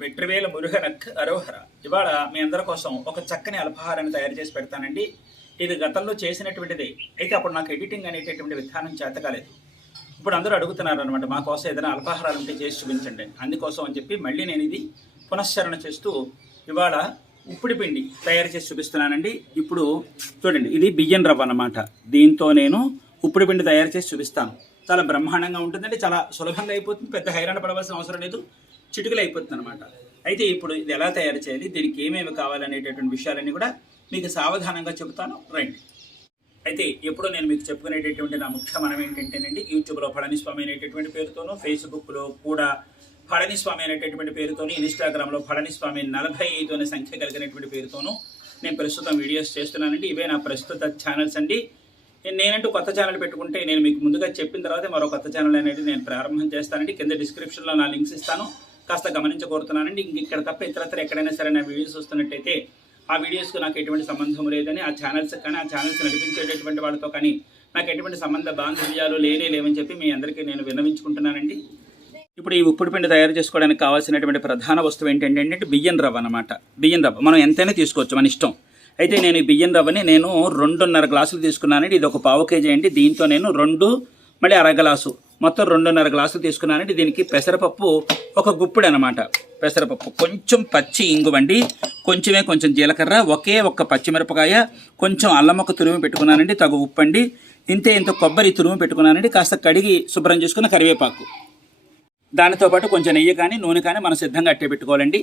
వెట్రివేల మురుగనక్ అరోహర. ఇవాళ మీ అందరి కోసం ఒక చక్కని అల్పాహారాన్ని తయారు చేసి పెడతానండి. ఇది గతంలో చేసినటువంటిది అయితే అప్పుడు నాకు ఎడిటింగ్ అనేటటువంటి విధానం చేతకాలేదు. ఇప్పుడు అందరూ అడుగుతున్నారు అనమాట, మా కోసం ఏదైనా అల్పాహారాలు ఉంటే చేసి చూపించండి. అందుకోసం అని చెప్పి మళ్ళీ నేను ఇది పునశ్చరణ చేస్తూ ఇవాళ ఉప్పుడు పిండి తయారు చేసి చూపిస్తున్నానండి. ఇప్పుడు చూడండి, ఇది బియ్యం రవ్వ అన్నమాట. దీంతో నేను ఉప్పుడు పిండి తయారు చేసి చూపిస్తాను. చాలా బ్రహ్మాండంగా ఉంటుందండి, చాలా సులభంగా అయిపోతుంది, పెద్ద హైరాణ పడవలసిన అవసరం లేదు, చిటికలు అయిపోతుంది అనమాట. అయితే ఇప్పుడు ఇది ఎలా తయారు చేయాలి, దీనికి ఏమేమి కావాలనేటటువంటి విషయాలన్నీ కూడా మీకు సావధానంగా చెబుతాను, రండి. అయితే ఎప్పుడో నేను మీకు చెప్పుకునేటటువంటి నా ముఖ్య మనం ఏంటంటేనండి, యూట్యూబ్లో పళనిస్వామి అనేటటువంటి పేరుతోనూ, ఫేస్బుక్లో కూడా పళనిస్వామి అనేటటువంటి పేరుతోని, ఇన్స్టాగ్రామ్లో పళనిస్వామి 45 అనే సంఖ్య కలిగినటువంటి పేరుతోనూ నేను ప్రస్తుతం వీడియోస్ చేస్తున్నానండి. ఇవే నా ప్రస్తుత ఛానల్స్ అండి. నేనంటూ కొత్త ఛానల్ పెట్టుకుంటే నేను మీకు ముందుగా చెప్పిన తర్వాత మరో కొత్త ఛానల్ అనేది నేను ప్రారంభం చేస్తానండి. కింద డిస్క్రిప్షన్లో నా లింక్స్ ఇస్తాను, కాస్త గమనించకోరుతున్నానండి. ఇంక ఇక్కడ తప్ప ఇతరత్ర ఎక్కడైనా సరే నా వీడియోస్ వస్తున్నట్టయితే ఆ వీడియోస్కు నాకు ఎటువంటి సంబంధం లేదని, ఆ ఛానల్స్ కానీ ఆ ఛానల్స్ నడిపించేటటువంటి వాళ్ళతో కానీ నాకు ఎటువంటి సంబంధ బాంధవ్యాలు లేవని చెప్పి మీ అందరికీ నేను విన్నవించుకుంటున్నానండి. ఇప్పుడు ఈ ఉప్పుడు పిండి తయారు చేసుకోవడానికి కావాల్సినటువంటి ప్రధాన వస్తువు ఏంటంటే బియ్యం రవ్వ అన్నమాట. బియ్యం రవ్వ మనం ఎంతైనా తీసుకోవచ్చు, మన ఇష్టం. అయితే నేను ఈ బియ్యం రవ్వని 2.5 గ్లాసులు తీసుకున్నానండి. ఇది ఒక పావు కేజీ అండి. దీంతో నేను 2 మళ్ళీ అర గ్లాసు, మొత్తం 2.5 గ్లాసులు తీసుకున్నానండి. దీనికి పెసరపప్పు ఒక గుప్పిడి అనమాట. పెసరపప్పు, కొంచెం పచ్చి ఇంగువండి, కొంచెం జీలకర్ర, ఒక్క పచ్చిమిరపకాయ, కొంచెం అల్లం ముక్క తురిమి పెట్టుకున్నానండి, తగు ఉప్పు అండి, ఇంత కొబ్బరి తురిమి పెట్టుకున్నానండి, కాస్త కడిగి శుభ్రం చేసుకున్న కరివేపాకు, దానితో పాటు కొంచెం నెయ్యి కానీ నూనె కానీ మనం సిద్ధంగా అట్టే పెట్టుకోవాలండి.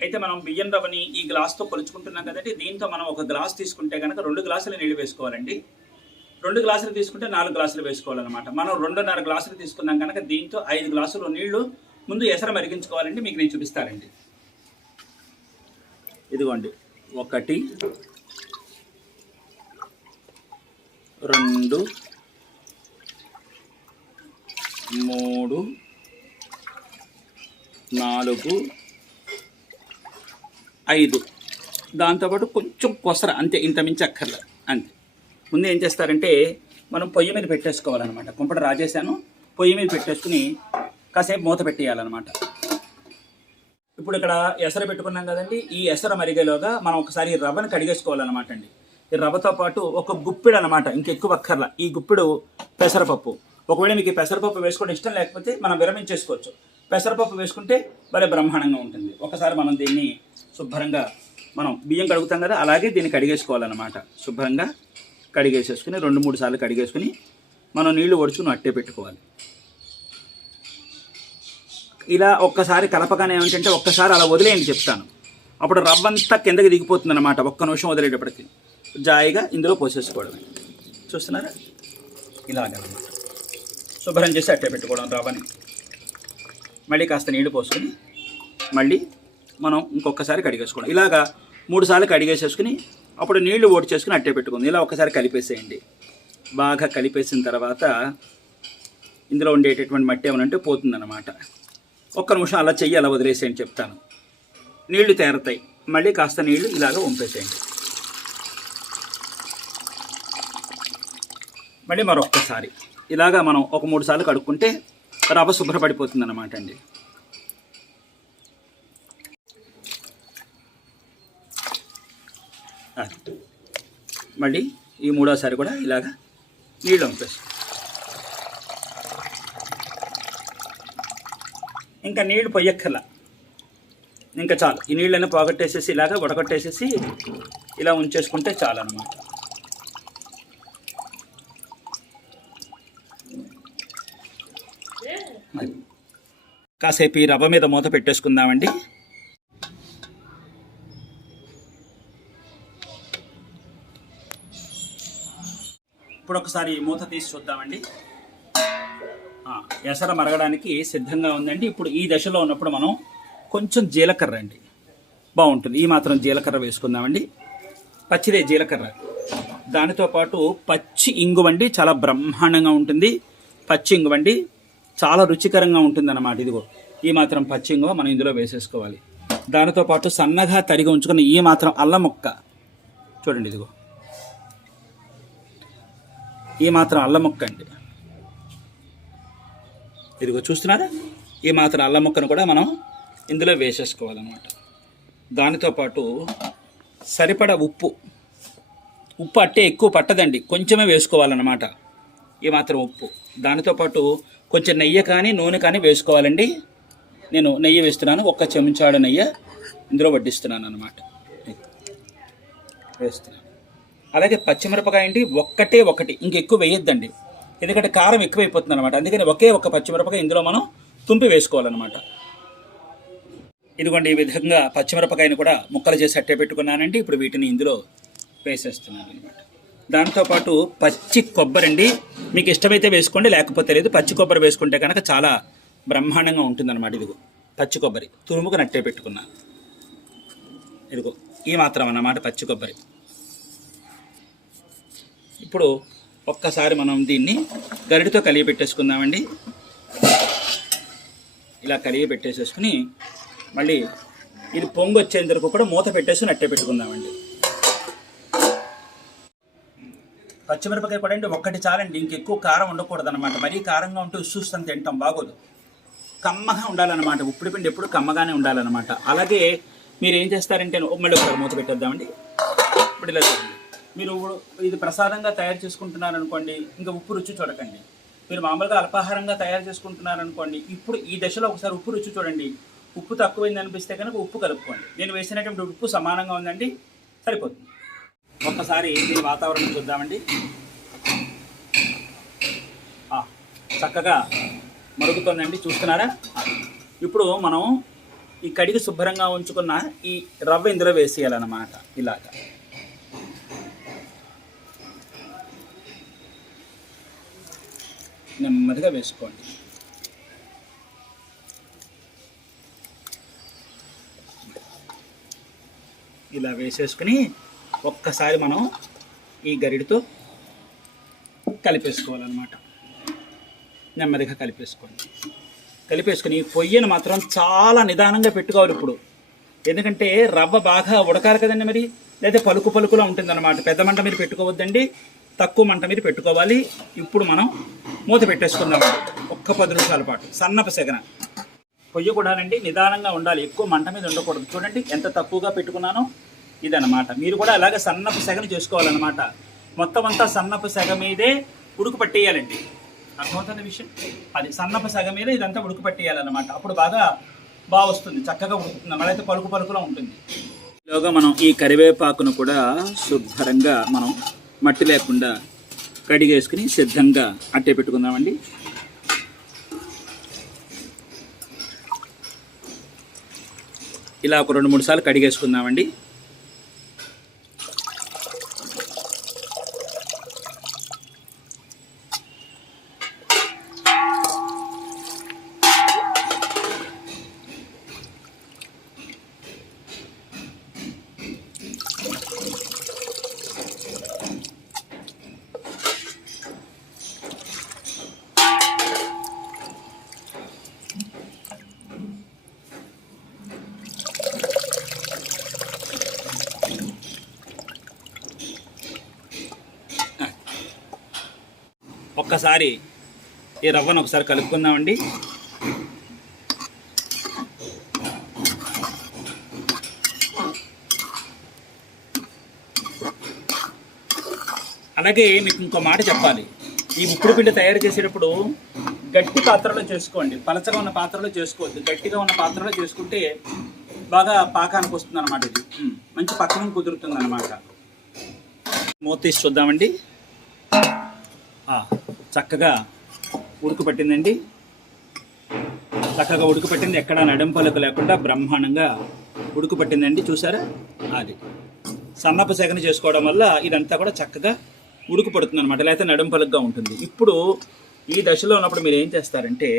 అయితే మనం బియ్యం రవ్వని ఈ గ్లాస్తో కొలుచుకుంటున్నాం కదండి. దీంతో మనం ఒక గ్లాస్ తీసుకుంటే కనుక 2 గ్లాసులు నీళ్ళు వేసుకోవాలండి. 2 గ్లాసులు తీసుకుంటే 4 గ్లాసులు వేసుకోవాలన్నమాట. మనం 2.5 గ్లాసులు తీసుకున్నాం కనుక దీంతో 5 గ్లాసులు నీళ్లు ముందు ఎసర మరిగించుకోవాలండి. మీకు నేను చూపిస్తానండి. ఇదిగోండి, 1 2 3 4 5, దాంతోపాటు కొంచెం కొసర, అంతే, ఇంత మించి అక్కర్లేదు, అంతే. ముందు ఏం చేస్తారంటే మనం పొయ్యి మీద పెట్టేసుకోవాలన్నమాట. కుంపట రాజేసాను, పొయ్యి మీద పెట్టేసుకుని కాసేపు మూత పెట్టేయాలన్నమాట. ఇప్పుడు ఇక్కడ ఎసర పెట్టుకున్నాం కదండి. ఈ ఎసర మరిగేలోగా మనం ఒకసారి ఈ రవ్వను కడిగేసుకోవాలన్నమాట అండి. ఈ రవ్వతో పాటు ఒక గుప్పిడు అనమాట, ఇంకెక్కువ అక్కర్లా, ఈ గుప్పిడు పెసరపప్పు. ఒకవేళ మీకు ఈ పెసరపప్పు వేసుకోవడం ఇష్టం లేకపోతే మనం విరమించేసుకోవచ్చు. పెసరపప్పు వేసుకుంటే భలే బ్రహ్మాండంగా ఉంటుంది. ఒకసారి మనం దీన్ని శుభ్రంగా, మనం బియ్యం కడుగుతాం కదా, అలాగే దీన్ని కడిగేసుకోవాలన్నమాట. శుభ్రంగా కడిగేసేసుకుని 2-3 సార్లు కడిగేసుకుని మనం నీళ్లు ఒడుచుకుని అట్టే పెట్టుకోవాలి. ఇలా ఒక్కసారి కలపగానే ఏమిటంటే ఒక్కసారి అలా వదిలేయండి చెప్తాను. అప్పుడు రవ్వంతా కిందకి దిగిపోతుంది అనమాట. 1 నిమిషం వదిలేటప్పటికి జాయిగా ఇందులో పోసేసుకోవడమే. చూస్తున్నారా, ఇలాగనమాట. శుభ్రం చేసి అట్టే పెట్టుకోవడం రవ్వని. మళ్ళీ కాస్త నీళ్లు పోసుకొని మళ్ళీ మనం ఇంకొకసారి కడిగేసుకోవడం. ఇలాగా 3 సార్లు కడిగేసేసుకుని అప్పుడు నీళ్లు ఓడి చేసుకుని అట్టే పెట్టుకుంది. ఇలా ఒకసారి కలిపేసేయండి. బాగా కలిపేసిన తర్వాత ఇందులో ఉండేటటువంటి మట్టి ఏమనంటే పోతుందన్నమాట. 1 నిమిషం అలా చెయ్యి అలా వదిలేసేయండి చెప్తాను. నీళ్లు తేరతాయి. మళ్ళీ కాస్త నీళ్లు ఇలాగ వంపేసేయండి. మళ్ళీ మరొక్కసారి ఇలాగా మనం ఒక 3 సార్లు కడుక్కుంటే రవ్వ శుభ్రపడిపోతుంది అన్నమాట అండి. మళ్ళీ ఈ 3వసారి కూడా ఇలాగా నీళ్ళు వంపేస్తాం. ఇంకా నీళ్లు పొయ్యక్కర్లా, ఇంకా చాలు. ఈ నీళ్ళని పోగొట్టేసేసి ఇలాగా వడగొట్టేసేసి ఇలా ఉంచేసుకుంటే చాలు అన్నమాట. కాసేపు ఈ రవ్వ మీద మూత పెట్టేసుకుందామండి. ఇప్పుడు ఒకసారి మూత తీసి చూద్దామండి. ఎసర మరగడానికి సిద్ధంగా ఉందండి. ఇప్పుడు ఈ దశలో ఉన్నప్పుడు మనం కొంచెం జీలకర్ర అండి, బాగుంటుంది, ఈ మాత్రం జీలకర్ర వేసుకుందామండి. పచ్చిదే జీలకర్ర. దానితో పాటు పచ్చి ఇంగువండి, చాలా బ్రహ్మాండంగా ఉంటుంది. పచ్చి ఇంగువండి చాలా రుచికరంగా ఉంటుంది అన్నమాట. ఇదిగో ఈ మాత్రం పచ్చి ఇంగువ మనం ఇందులో వేసేసుకోవాలి. దానితో పాటు సన్నగా తరిగి ఉంచుకున్న ఈ మాత్రం అల్లం ముక్క చూడండి, ఇదిగో ఈ మాత్రం అల్లం ముక్క అండి. ఇదిగో చూస్తున్నారా, ఈ మాత్రం అల్లం ముక్కను కూడా మనం ఇందులో వేసేసుకోవాలన్నమాట. దానితో పాటు సరిపడా ఉప్పు అట్టే ఎక్కువ పట్టదండి, కొంచెమే వేసుకోవాలన్నమాట. ఈ మాత్రం ఉప్పు. దానితో పాటు కొంచెం నెయ్యి కానీ నూనె కానీ వేసుకోవాలండి. నేను నెయ్యి వేస్తున్నాను, 1 చెంచాడు నెయ్యి ఇందులో వడ్డిస్తున్నాను అన్నమాట. వేస్తున్నాను. అలాగే పచ్చిమిరపకాయ అండి ఒకటి, ఇంకెక్కువ వేయొద్దండి, ఎందుకంటే కారం ఎక్కువైపోతుంది అనమాట. అందుకని ఒకే 1 పచ్చిమిరపకాయ ఇందులో మనం తుంపి వేసుకోవాలన్నమాట. ఇదిగోండి, ఈ విధంగా పచ్చిమిరపకాయని కూడా ముక్కలు చేసి అట్టే పెట్టుకున్నానండి. ఇప్పుడు వీటిని ఇందులో వేసేస్తున్నాను అనమాట. దాంతోపాటు పచ్చి కొబ్బరి అండి, మీకు ఇష్టమైతే వేసుకోండి, లేకపోతే లేదు. పచ్చి కొబ్బరి వేసుకుంటే కనుక చాలా బ్రహ్మాండంగా ఉంటుందన్నమాట. ఇదిగో పచ్చి కొబ్బరి తురుముకు నట్టే పెట్టుకున్నాను. ఇదిగో ఈ మాత్రం అన్నమాట పచ్చి కొబ్బరి. ఇప్పుడు ఒక్కసారి మనం దీన్ని గరిటతో కలిగి పెట్టేసుకుందామండి. ఇలా కలిగి పెట్టేసేసుకుని మళ్ళీ ఇది పొంగు వచ్చేంత వరకు కూడా మూత పెట్టేసి నట్టే పెట్టుకుందామండి. పచ్చిమిరపకాయ కూడా అండి 1 చాలండి, ఇంకెక్కువ కారం ఉండకూడదు అనమాట. మరీ కారంగా ఉంటే చూస్తాను తింటాం బాగోదు. కమ్మగా ఉండాలన్నమాట. ఉప్పుడు పిండి ఎప్పుడు కమ్మగానే ఉండాలన్నమాట. అలాగే మీరు ఏం చేస్తారంటే మళ్ళీ ఒకసారి మూత పెట్టేద్దామండి. ఇప్పుడు ఇలా చూడండి, మీరు ఇది ప్రసాదంగా తయారు చేసుకుంటున్నారనుకోండి, ఇంకా ఉప్పు రుచి చూడకండి. మీరు మామూలుగా అల్పాహారంగా తయారు చేసుకుంటున్నారనుకోండి, ఇప్పుడు ఈ దశలో ఒకసారి ఉప్పు రుచి చూడండి. ఉప్పు తక్కువైంది అనిపిస్తే కనుక ఉప్పు కలుపుకోండి. నేను వేసినటువంటి ఉప్పు సమానంగా ఉందండి, సరిపోతుంది. ఒక్కసారి దీని వాతావరణం చూద్దామండి. చక్కగా మరుగుతుందండి, చూస్తున్నారా? ఇప్పుడు మనం ఈ కడిగి శుభ్రంగా ఉంచుకున్న ఈ రవ్వ ఇందులో వేసేయాలన్నమాట. ఇలాగా నెమ్మదిగా వేసుకోండి. ఇలా వేసేసుకుని ఒక్కసారి మనం ఈ గరిడితో కలిపేసుకోవాలన్నమాట. నెమ్మదిగా కలిపేసుకుని పొయ్యిని మాత్రం చాలా నిదానంగా పెట్టుకోవాలి ఇప్పుడు. ఎందుకంటే రవ్వ బాగా ఉడకాలి కదండి, మరి లేదా పలుకులా ఉంటుందన్నమాట. పెద్ద మంట మీరు పెట్టుకోవద్దండి, తక్కువ మంట మీరు పెట్టుకోవాలి. ఇప్పుడు మనం మూత పెట్టేసుకుందామండి 10 నిమిషాల పాటు. సన్నపు సెగన పొయ్యి కూడానండి నిదానంగా ఉండాలి, ఎక్కువ మంట మీద ఉండకూడదు. చూడండి ఎంత తక్కువగా పెట్టుకున్నానో, ఇదన్నమాట. మీరు కూడా అలాగే సన్నపు సెగన చేసుకోవాలన్నమాట. మొత్తం అంతా సన్నపు సెగ మీదే ఉడుకు పట్టేయాలండి. అర్థమవుతున్న విషయం అది. సన్నపు సెగ మీద ఇదంతా ఉడుకు పట్టేయాలన్నమాట. అప్పుడు బాగా వస్తుంది, చక్కగా ఉడుకుతుంది. మళ్ళీ పలుకులో ఉంటుంది. ఇలాగా మనం ఈ కరివేపాకును కూడా శుభ్రంగా మనం మట్టి లేకుండా కడిగేసుకుని సిద్ధంగా అట్టే పెట్టుకుందామండి. ఇలా ఒక 2-3 సార్లు కడిగేసుకుందామండి. ఒక్కసారి ఈ రవ్వను ఒకసారి కలుపుకుందామండి. అలాగే మీకు ఇంకో మాట చెప్పాలి. ఈ ఉప్పుడు పిండి తయారు చేసేటప్పుడు గట్టి పాత్రలో చేసుకోండి, పలచగా ఉన్న పాత్రలో చేసుకోవద్దు. గట్టిగా ఉన్న పాత్రలో చేసుకుంటే బాగా పాకానికి వస్తుంది అనమాట. ఇది మంచి పక్కన కుదురుతుంది అనమాట. మూత తీసి చూద్దామండి. చక్కగా ఉడుకు పట్టిందండి. చక్కగా ఉడుకు పట్టింది, ఎక్కడ నడంపలకు లేకుండా బ్రహ్మాండంగా ఉడుకు పట్టిందండి. చూసారా? అది సన్నపు సెగన చేసుకోవడం వల్ల ఇదంతా కూడా చక్కగా ఉడుకు పడుతుంది అనమాట, లేకపోతే నడంపలుగా ఉంటుంది. ఇప్పుడు ఈ దశలో ఉన్నప్పుడు మీరు ఏం చేస్తారంటే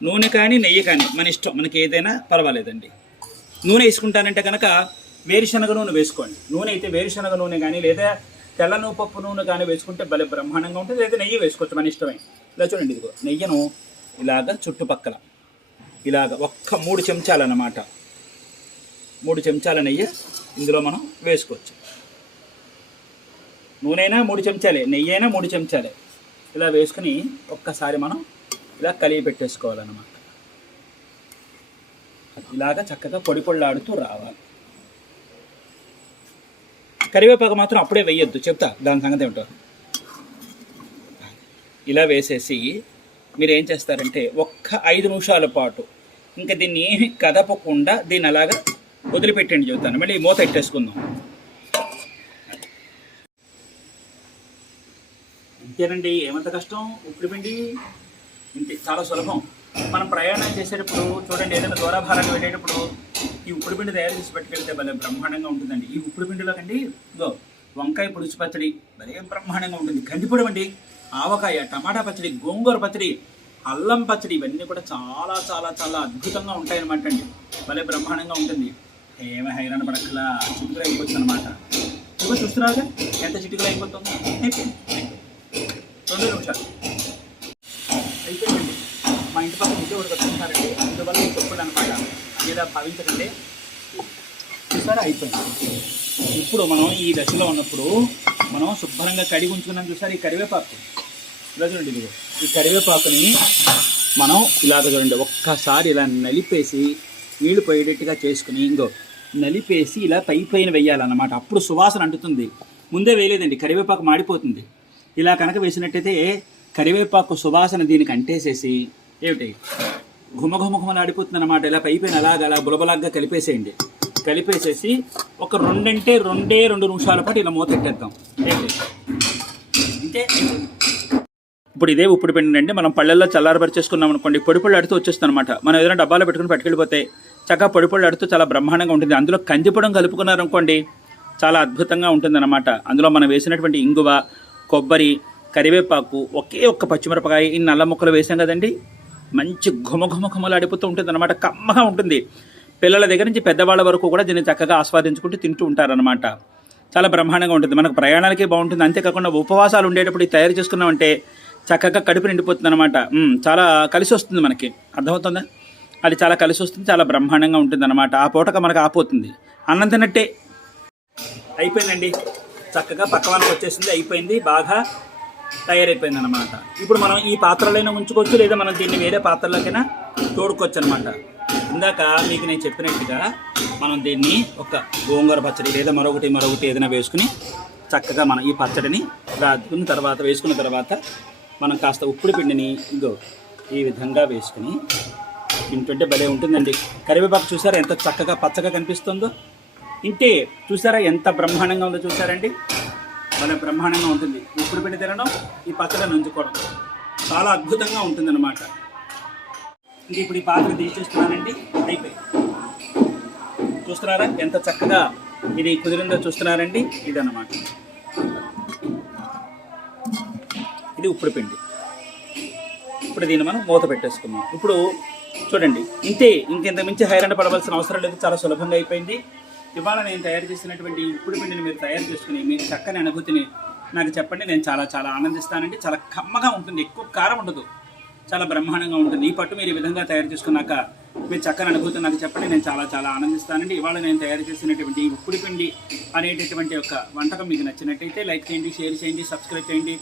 నూనె కానీ నెయ్యి కానీ మన ఇష్టం, మనకి ఏదైనా పర్వాలేదండి. నూనె వేసుకుంటానంటే కనుక వేరుశనగ నూనె వేసుకోండి. నూనె అయితే వేరుశనగ నూనె కానీ లేదా తెల్ల పప్పు నూనె కానీ వేసుకుంటే భలే బ్రహ్మాండంగా ఉంటుంది. లేదా నెయ్యి వేసుకోవచ్చు, మన ఇష్టమే. ఇలా చూడండి, ఇదిగో నెయ్యను ఇలాగ చుట్టుపక్కల ఇలాగ 3 చెంచాలన్నమాట. 3 చెంచాల నెయ్యి ఇందులో మనం వేసుకోవచ్చు. నూనె అయినా 3 చెంచాలే, నెయ్యి అయినా 3 చెంచాలే. ఇలా వేసుకుని ఒక్కసారి మనం ఇలా కలిగి పెట్టేసుకోవాలన్నమాట. ఇలాగా చక్కగా పొడి పొళ్ళాడుతూ రావాలి. కరివేపాకు మాత్రం అప్పుడే వేయొద్దు, చెప్తా దాని సంగతి ఏమిటో. ఇలా వేసేసి మీరు ఏం చేస్తారంటే ఒక్క 5 నిమిషాల పాటు ఇంకా దీన్ని ఏమి కదపకుండా దీన్ని అలాగా వదిలిపెట్టండి చెబుతాను. మళ్ళీ మూత ఎట్టేసుకుందాం. అంతేనండి, ఏమంత కష్టం. ఉప్పుడు పిండి ఇంతే, చాలా సులభం. మనం ప్రయాణం చేసేటప్పుడు చూడండి, ఏదైనా దూరాభారాన్ని వెళ్ళేటప్పుడు ఈ ఉప్పుడు పిండి తయారు చేసి పెట్టుకెళ్తే భలే బ్రహ్మాండంగా ఉంటుందండి. ఈ ఉప్పుడు పిండిలో కండి ఇదో వంకాయ పులుసు పచ్చడి భలే బ్రహ్మాండంగా ఉంటుంది. కందిపొడి అండి, ఆవకాయ, టమాటా పచ్చడి, గోంగూర పచ్చడి, అల్లం పచ్చడి, ఇవన్నీ కూడా చాలా చాలా చాలా అద్భుతంగా ఉంటాయన్నమాట అండి. భలే బ్రహ్మాండంగా ఉంటుంది. ఏమి హైరాణ పడక్కలా, చిటికలు అయిపోతుంది అనమాట. ఇదిగో చూస్తున్నారుగా ఎంత చిటికలు అయిపోతుందో. అయిపోయింది 2 నిమిషాలు అయిపోయిందండి. మా ఇంటి పక్కన ఇంటి ఒకటి కట్టుకుంటారండి, అందువల్ల నేను చెప్పాడు అనమాట. ఇలా భావించకండి. చూసారా అయిపోయింది. ఇప్పుడు మనం ఈ దశలో ఉన్నప్పుడు మనం శుభ్రంగా కడిగి ఉంచుకున్నాం. చూసారు ఈ కరివేపాకు, ఇలా చూడండి. ఇదిగో ఈ కరివేపాకుని మనం ఇలాగ చూడండి ఒక్కసారి ఇలా నలిపేసి నీళ్లు పోయేటట్టుగా చేసుకుని ఇంకో నలిపేసి ఇలా పైన వేయాలన్నమాట. అప్పుడు సువాసన అంటుతుంది. ముందే వేయలేదండి, కరివేపాకు మాడిపోతుంది. ఇలా కనుక వేసినట్టయితే కరివేపాకు సువాసన దీనికి అంటేసేసి ఏమిటి ఘుమఘుమఘుమలాడిపోతుంది అనమాట. ఇలా పైన అలా బులబలాగా కలిపేసేయండి. కలిపేసేసి ఒక 2 నిమిషాల పాటు ఇలా మూత పెట్టేద్దాం. ఏంటి అంటే ఇప్పుడు ఇదే ఉప్పుడు పిండి అండి, మనం పళ్ళల్లో చల్లారపరిచేసుకున్నాం అనుకోండి, పొడి పొడి అడుతూ వచ్చేస్తుంది అనమాట. మనం ఏదైనా డబ్బాలో పెట్టుకుని పట్టుకెళ్ళిపోతే చక్కగా పొడి పొడి అడుతూ చాలా బ్రహ్మాండంగా ఉంటుంది. అందులో కందిపొడం కలుపుకున్నారనుకోండి చాలా అద్భుతంగా ఉంటుందన్నమాట. అందులో మనం వేసినటువంటి ఇంగువ, కొబ్బరి, కరివేపాకు, ఒకే ఒక్క పచ్చిమిరపకాయ, ఈ నల్ల ముక్కలు వేసాం కదండి, మంచి ఘుమఘుమఘుమలాడిపోతూ ఉంటుంది అనమాట. కమ్మగా ఉంటుంది. పిల్లల దగ్గర నుంచి పెద్దవాళ్ళ వరకు కూడా దీన్ని చక్కగా ఆస్వాదించుకుంటూ తింటూ ఉంటారనమాట. చాలా బ్రహ్మాండంగా ఉంటుంది. మనకు ప్రయాణాలకే బాగుంటుంది. అంతేకాకుండా ఉపవాసాలు ఉండేటప్పుడు తయారు చేసుకున్నామంటే చక్కగా కడుపు నిండిపోతుంది అనమాట. చాలా కలిసి వస్తుంది మనకి, అర్థమవుతుందా? అది చాలా కలిసి వస్తుంది, చాలా బ్రహ్మాండంగా ఉంటుంది అనమాట. ఆ పూటక మనకు ఆపోతుంది. అన్నం తిన్నట్టే. అయిపోయిందండి, చక్కగా పక్కవానికి వచ్చేసింది. అయిపోయింది, బాగా తయారైపోయింది అనమాట. ఇప్పుడు మనం ఈ పాత్రలైనా ఉంచుకోవచ్చు, లేదా మనం దీన్ని వేరే పాత్రలోకైనా తోడుకోవచ్చు అనమాట. ఇందాక మీకు నేను చెప్పినట్టుగా మనం దీన్ని ఒక గోంగూర పచ్చడి లేదా మరొకటి ఏదైనా వేసుకుని చక్కగా మనం ఈ పచ్చడిని వేసుకున్న తర్వాత మనం కాస్త ఉప్పుడు పిండిని ఇగో ఈ విధంగా వేసుకుని తింటుంటే భలే ఉంటుందండి. కరివేపాకు చూసారా ఎంత చక్కగా పచ్చగా కనిపిస్తుందో. ఇంతే, చూసారా ఎంత బ్రహ్మాండంగా ఉందో చూసారండి. భలే బ్రహ్మాండంగా ఉంటుంది. ఉప్పుడు పిండి తినడం, ఈ పచ్చడిని నంచుకోవడం చాలా అద్భుతంగా ఉంటుందన్నమాట. ఇంక ఇప్పుడు ఈ పాత్ర తీసేస్తున్నానండి. అయిపోయి చూస్తున్నారా ఎంత చక్కగా ఇది కుదిరిందో చూస్తున్నారండి. ఇదన్నమాట, ఇది ఉప్పుడు పిండి. ఇప్పుడు దీన్ని మనం మూత పెట్టేసుకున్నాం. ఇప్పుడు చూడండి ఇంతే, ఇంకెంత మించి హైరాణ పడవలసిన అవసరం లేదు. చాలా సులభంగా అయిపోయింది. ఇవాళ నేను తయారు చేసినటువంటి ఉప్పుడు పిండిని మీరు తయారు చేసుకుని మీ చక్కని అనుభూతిని నాకు చెప్పండి. నేను చాలా చాలా ఆనందిస్తానండి. చాలా కమ్మగా ఉంటుంది, ఎక్కువ కారం ఉండదు, చాలా బ్రహ్మాండంగా ఉంటుంది. ఈ పట్టు మీరు ఈ విధంగా తయారు చేసుకున్నాక మీరు చక్కని అనుభూతి నాకు చెప్పండి. నేను చాలా చాలా ఆనందిస్తానండి. ఇవాళ నేను తయారు చేసినటువంటి ఉప్పుడు పిండి అనేటటువంటి ఒక వంటకం మీకు నచ్చినట్టయితే లైక్ చేయండి, షేర్ చేయండి, సబ్స్క్రైబ్ చేయండి,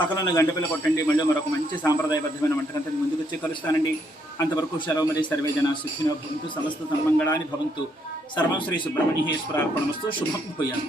పక్కన ఉన్న గంట పిల్ల కొట్టండి. మళ్ళీ మరొక మంచి సాంప్రదాయబద్ధమైన వంటకంతో ముందుకు వచ్చి కలుస్తానండి. అంతవరకు సెలవు. మరి సర్వే జన సుఖినో భవంతు, సమస్త సన్మంగళాని భవంతు. సర్వం శ్రీ సుబ్రహ్మణ్యేశ్వరార్పణమస్తు. శుభం భూయాత్.